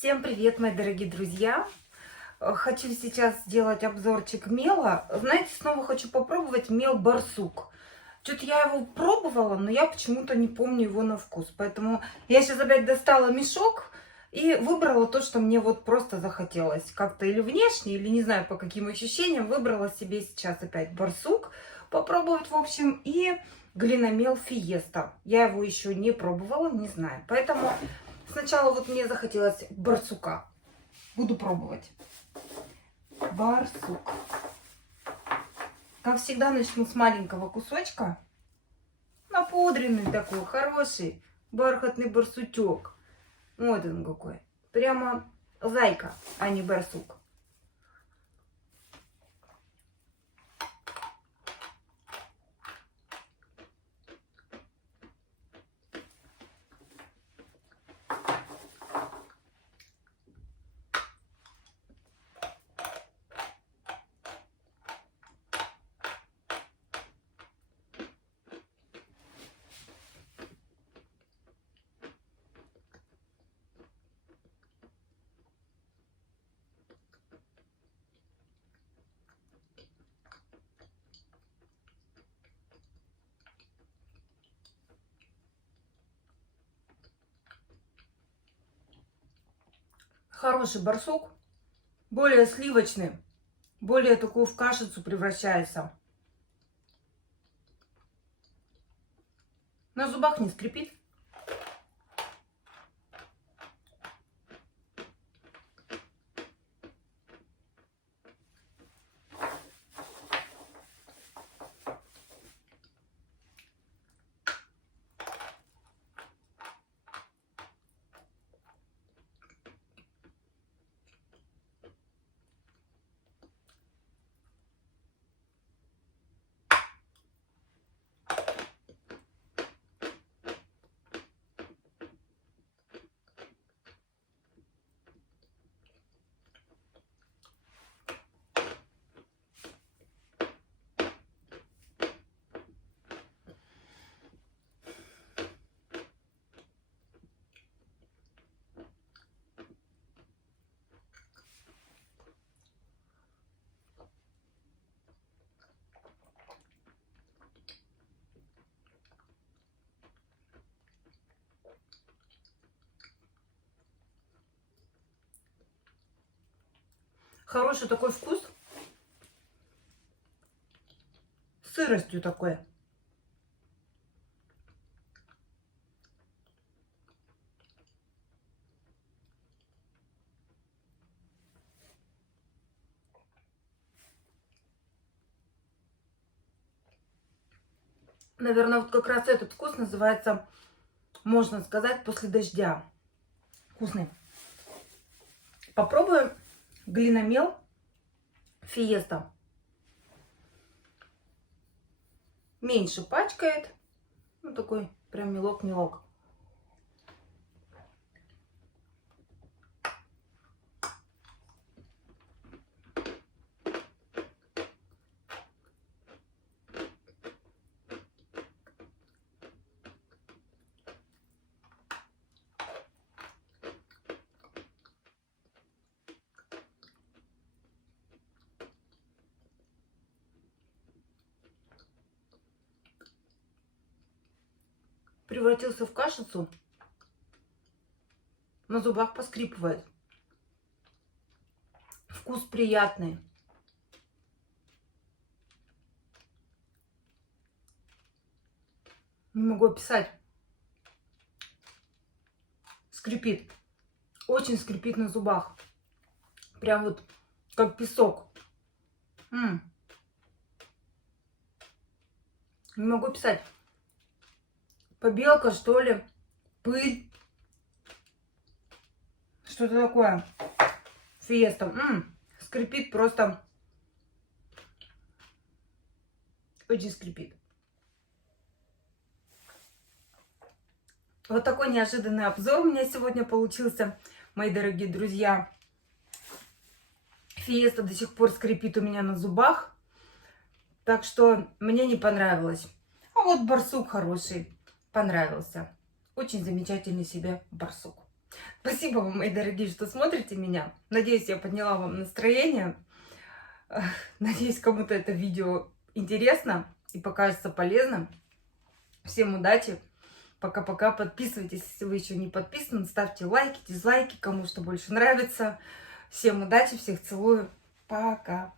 Всем привет, мои дорогие друзья! Хочу сейчас сделать обзорчик мела. Знаете, снова хочу попробовать мел барсук. Что-то я его пробовала, но я почему-то не помню его на вкус. Поэтому я сейчас опять достала мешок и выбрала то, что мне вот просто захотелось. Как-то или внешне, или не знаю по каким ощущениям. Выбрала себе сейчас опять барсук попробовать, в общем, и глиномел фиеста. Я его еще не пробовала, не знаю. Поэтому сначала вот мне захотелось барсука. Буду пробовать. Барсук. Как всегда, начну с маленького кусочка. Напудренный такой, хороший, бархатный барсучок. Вот он какой. Прямо зайка, а не барсук. Хороший барсук, более сливочный, более такую в кашицу превращается. На зубах не скрипит. Хороший такой вкус. С сыростью такой. Наверное, вот как раз этот вкус называется, можно сказать, после дождя. Вкусный. Попробуем глиномел фиеста. Меньше пачкает. Ну, такой прям мелок-мелок. Превратился в кашицу. На зубах поскрипывает. Вкус приятный. Не могу описать. Скрипит. Очень скрипит на зубах. Прям вот как песок. Не могу описать. Побелка, что ли? Пыль. Что-то такое. Фиеста. Скрипит просто. Очень скрипит. Вот такой неожиданный обзор у меня сегодня получился, мои дорогие друзья. Фиеста до сих пор скрипит у меня на зубах. Так что мне не понравилось. А вот барсук хороший. Понравился. Очень замечательный себе барсук. Спасибо вам, мои дорогие, что смотрите меня. Надеюсь, я подняла вам настроение. Надеюсь, кому-то это видео интересно и покажется полезным. Всем удачи. Пока-пока. Подписывайтесь, если вы еще не подписаны. Ставьте лайки, дизлайки, кому что больше нравится. Всем удачи, всех целую. Пока.